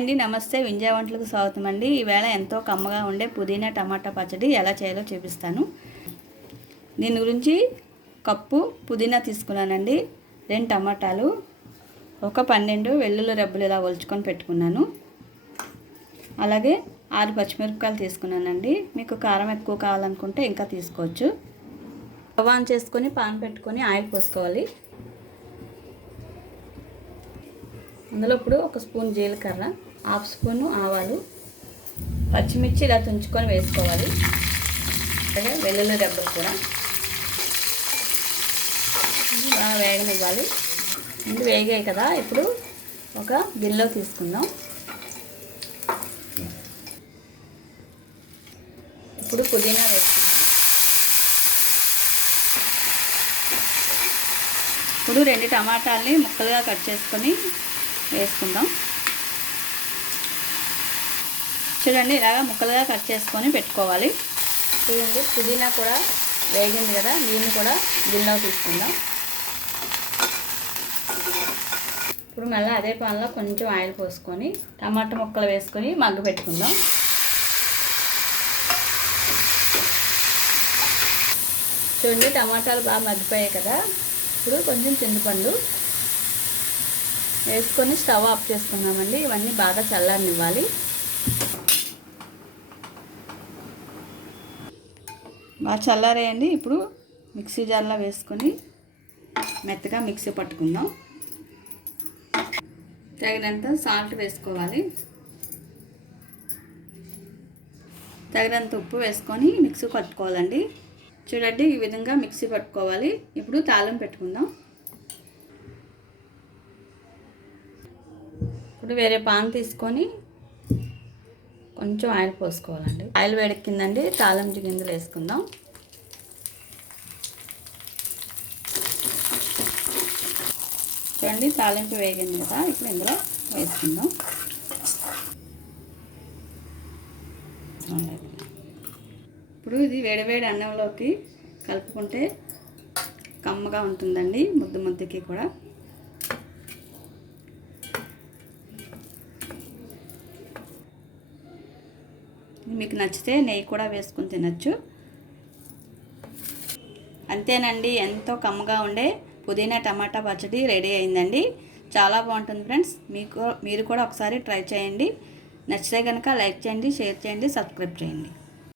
అండి నమస్తే. వింజా వంటలకు స్వాగతం అండి. ఈవేళ ఎంతో కమ్మగా ఉండే పుదీనా టమాటా పచ్చడి ఎలా చేయాలో చూపిస్తాను. దీని గురించి కప్పు పుదీనా తీసుకున్నానండి. రెండు టమాటాలు ఒక పన్నెండు వెల్లుల్లి రబ్బులు ఇలా ఒలుచుకొని పెట్టుకున్నాను. అలాగే ఆరు పచ్చిమిరపకాయలు తీసుకున్నానండి. మీకు కారం ఎక్కువ కావాలనుకుంటే ఇంకా తీసుకోవచ్చు. స్టవ్ ఆన్ చేసుకొని పాన్ పెట్టుకొని ఆయిల్ పోసుకోవాలి. అందులో ఇప్పుడు ఒక స్పూన్ జీలకర్ర హాఫ్ స్పూను ఆవాలు పచ్చిమిర్చి ఇలా తుంచుకొని వేసుకోవాలి. అలాగే వెల్లుల్లి దెబ్బలు కూడా. బాగా వేగనివ్వాలి. ముందు వేగాయి కదా ఇప్పుడు ఒక గిన్నెలో తీసుకుందాం. ఇప్పుడు పుదీనా వేసుకుందాం. ఇప్పుడు రెండు టమాటాలని ముక్కలుగా కట్ చేసుకొని వేసుకుందాం. చూడండి ఇలాగ ముక్కలుగా కట్ చేసుకొని పెట్టుకోవాలి. చూడండి పుదీనా కూడా వేగింది కదా దీన్ని కూడా గిన్నెలో తీసుకుందాం. ఇప్పుడు మళ్ళీ అదే పాన్లో కొంచెం ఆయిల్ పోసుకొని టమాటా ముక్కలు వేసుకొని మగ్గు పెట్టుకుందాం. చూడండి టమాటాలు బాగా మగ్గిపోయాయి కదా. ఇప్పుడు కొంచెం చింతపండు వేసుకొని స్టవ్ ఆఫ్ చేసుకున్నామండి ఇవన్నీ బాగా చల్లారనివ్వాలి. బాగా చల్లారేయండి. ఇప్పుడు మిక్సీ జార్లో వేసుకొని మెత్తగా మిక్సీ పట్టుకుందాం. తగినంత సాల్ట్ వేసుకోవాలి. తగినంత ఉప్పు వేసుకొని మిక్సీ పట్టుకోవాలండి. చూడండి ఈ విధంగా మిక్సీ పట్టుకోవాలి. ఇప్పుడు తాళం పెట్టుకుందాం. ఇప్పుడు వేరే పాన్ తీసుకొని కొంచెం ఆయిల్ పోసుకోవాలండి. ఆయిల్ వేడెక్కిందండి. తాళం గింజలు వేసుకుందాం. చూడండి తాలింపు వేగింది కదా. ఇప్పుడు ఇందులో వేసుకుందాం. ఇప్పుడు ఇది వేడివేడి అన్నంలోకి కలుపుకుంటే కమ్మగా ఉంటుందండి. ముద్దు ముద్దకి కూడా. మీకు నచ్చితే నెయ్యి కూడా వేసుకుని తినచ్చు. అంతేనండి ఎంతో కమ్మగా ఉండే పుదీనా టమాటా పచ్చడి రెడీ అయిందండి. చాలా బాగుంటుంది ఫ్రెండ్స్. మీకు మీరు కూడా ఒకసారి ట్రై చేయండి. నచ్చితే కనుక లైక్ చేయండి షేర్ చేయండి సబ్స్క్రైబ్ చేయండి.